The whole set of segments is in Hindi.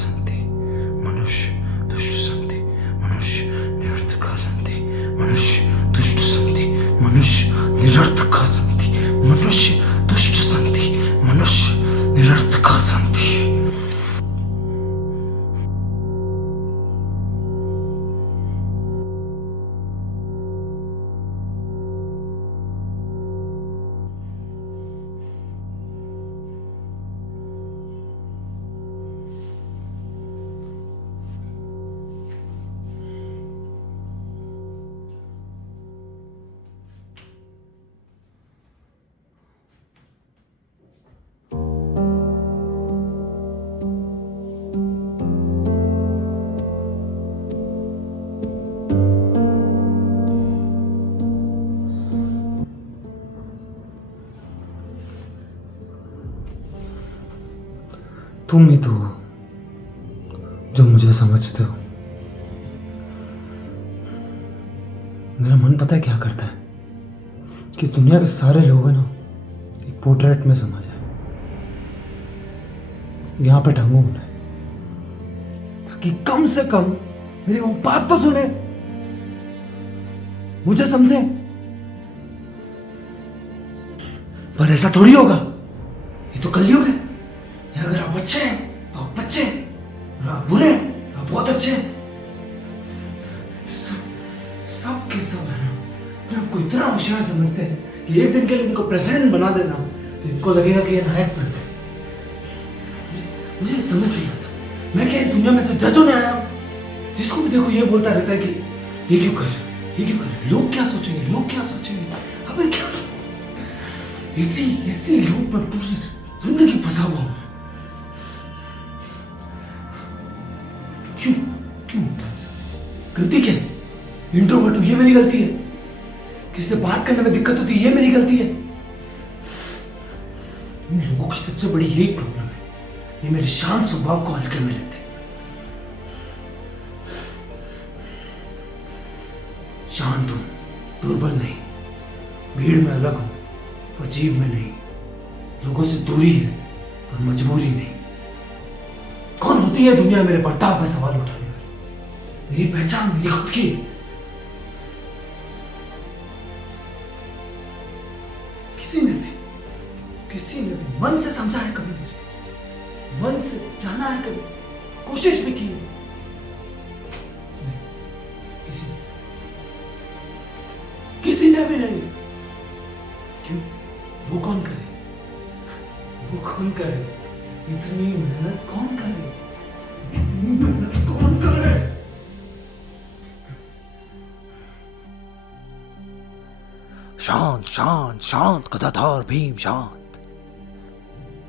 सन्ति मनुष्य दुष्ट सन्ति मनुष्य निरर्थका सन्ति मनुष्य दुष्ट सन्ति मनुष्य निरर्थका सन्ति मनुष्य दुष्ट सन्ति मनुष्य निरर्थका सन्ति। तुम ही तो हो जो मुझे समझते हो। मेरा मन पता है क्या करता है कि इस दुनिया के सारे लोग हैं ना एक पोर्ट्रेट में समा जाए, यहां पे टांगू उन्हें ताकि कम से कम मेरी वो बात तो सुने, मुझे समझे। पर ऐसा थोड़ी होगा, ये तो कलयुग है। अगर आप अच्छे हैं तो आप बच्चे, और आप बुरे हैं तो आप बहुत अच्छे हैं। सब के सब है ना अपने आपको इतना होशियार समझते हैं कि एक दिन के लिए इनको प्रेसिडेंट बना देना तो इनको लगेगा कि ये नायक बन गए। मुझे समझ नहीं आता मैं क्या इस दुनिया में से जज होने आया हूँ। जिसको भी देखो ये बोलता रहता है कि ये क्यों कर रहे, ये क्यों कर रहे, लोग क्या सोचेंगे, लोग क्या सोचेंगे। अबे क्या इसी लूप में पूरी जिंदगी फंसा हुआ हूं। क्यों होता है ऐसा? गलती क्या है? इंट्रोवर्ट हूं, ये मेरी गलती है। किसी से बात करने में दिक्कत होती है, ये मेरी गलती है। इन लोगों की सबसे बड़ी यही प्रॉब्लम है, ये मेरे शांत स्वभाव को हल्के में लेते। शांत हूं, दुर्बल नहीं, भीड़ में अलग हूं पर जीव में नहीं, लोगों से दूरी है पर मजबूरी नहीं। कौन होती है दुनिया मेरे बर्ताव पर सवाल उठाने वाली? मेरी पहचान मेरी खुद की। किसी ने भी मन से समझा है कभी मुझे, मन से जाना है कभी, कोशिश भी की है? किसी ने भी नहीं। क्यों? वो कौन करे? वो कौन करे? इतनी मेहनत कौन करे? इतनी मेहनत कौन करे? शांत शांत शांत गदाधर भीम शांत।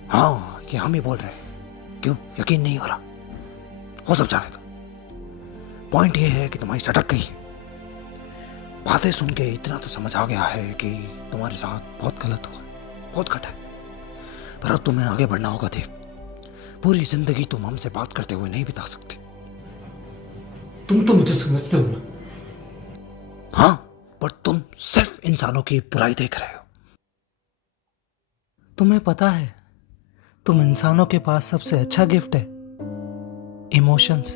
हाँ, ये हम ही बोल रहे हैं। क्यों यकीन नहीं हो रहा? हो सब जाने दो। पॉइंट ये है कि तुम्हारी सटक गई है। बातें सुन के इतना तो समझ आ गया है कि तुम्हारे साथ बहुत गलत हुआ, बहुत घटा है। पर अब तुम्हें आगे बढ़ना होगा देव। पूरी जिंदगी तुम हमसे बात करते हुए नहीं बिता सकते। तुम तो मुझे समझते हो ना? हाँ, पर तुम सिर्फ इंसानों की बुराई देख रहे हो। तुम्हें पता है तुम इंसानों के पास सबसे अच्छा गिफ्ट है इमोशंस।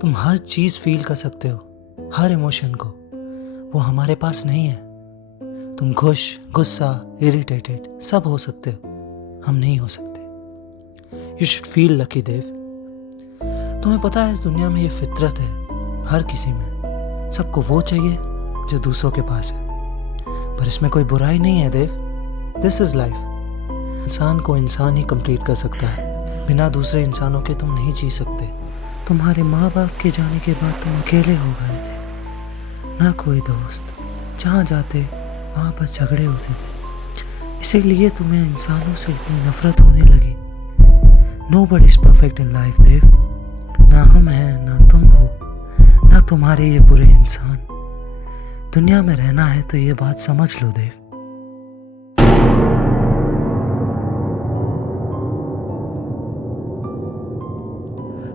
तुम हर चीज फील कर सकते हो, हर इमोशन को। वो हमारे पास नहीं है। तुम खुश, गुस्सा, इरिटेटेड सब हो सकते हो, हम नहीं हो सकते। यू शुड फील लकी देव। तुम्हें पता है इस दुनिया में ये फितरत है हर किसी में। सबको वो चाहिए जो दूसरों के पास है, पर इसमें कोई बुराई नहीं है देव। This is life. इंसान को इंसान ही कंप्लीट कर सकता है। बिना दूसरे इंसानों के तुम नहीं जी सकते। तुम्हारे माँ बाप के जाने के बाद तुम अकेले हो गए थे, ना कोई दोस्त। जहाँ जाते वहाँ बस झगड़े होते थे। इसीलिए तुम्हें इंसानों से इतनी नफरत होने लगी। Nobody is perfect in life Dev. ना हम हैं, ना तुम हो, ना तुम्हारे ये बुरे इंसान। दुनिया में रहना है तो ये बात समझ लो देव।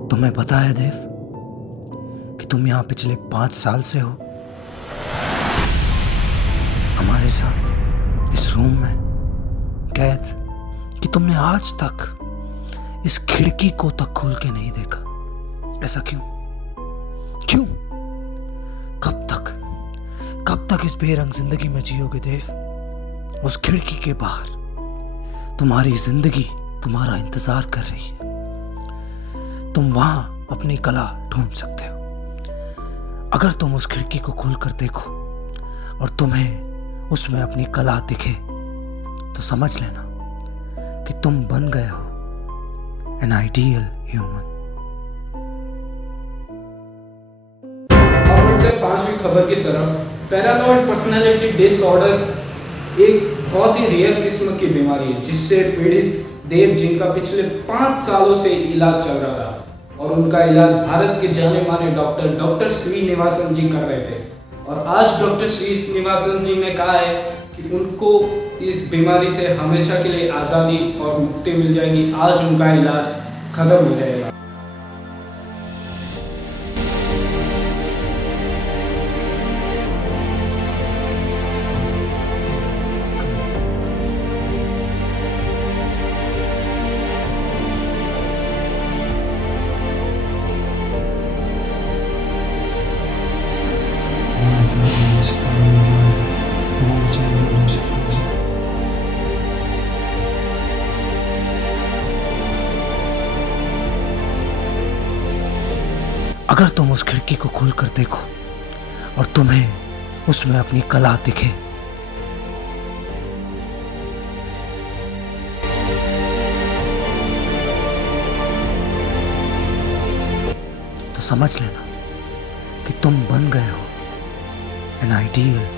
तुम्हें पता है देव कि तुम यहाँ पिछले 5 साल से हो हमारे साथ इस रूम में कैद, कि तुमने आज तक इस खिड़की को तक खोल के नहीं देखा। ऐसा क्यों? क्यों? कब तक इस बेरंग जिंदगी में जियोगे देव? उस खिड़की के बाहर तुम्हारी जिंदगी तुम्हारा इंतजार कर रही है। तुम वहां अपनी कला ढूंढ सकते हो। अगर तुम उस खिड़की को खोलकर देखो और तुम्हें उसमें अपनी कला दिखे तो समझ लेना कि तुम बन गए हो एन आइडियल ह्यूमन। अब बढ़ते हैं पांचवी खबर की तरफ। पैरानॉइड पर्सनालिटी डिसऑर्डर एक बहुत ही रेयर किस्म की बीमारी है जिससे पीड़ित देव, जिनका पिछले 5 सालों से इलाज चल रहा था और उनका इलाज भारत के जाने माने डॉक्टर श्रीनिवासन जी कर रहे थे। और आज डॉक्टर श्रीनिवासन जी ने कहा है कि उनको इस बीमारी से हमेशा के लिए आज़ादी और मुक्ति मिल जाएगी। आज उनका इलाज खत्म हो जाएगा। अगर तुम उस खिड़की को खोलकर देखो और तुम्हें उसमें अपनी कला दिखे तो समझ लेना कि तुम बन गए हो एन आइडियल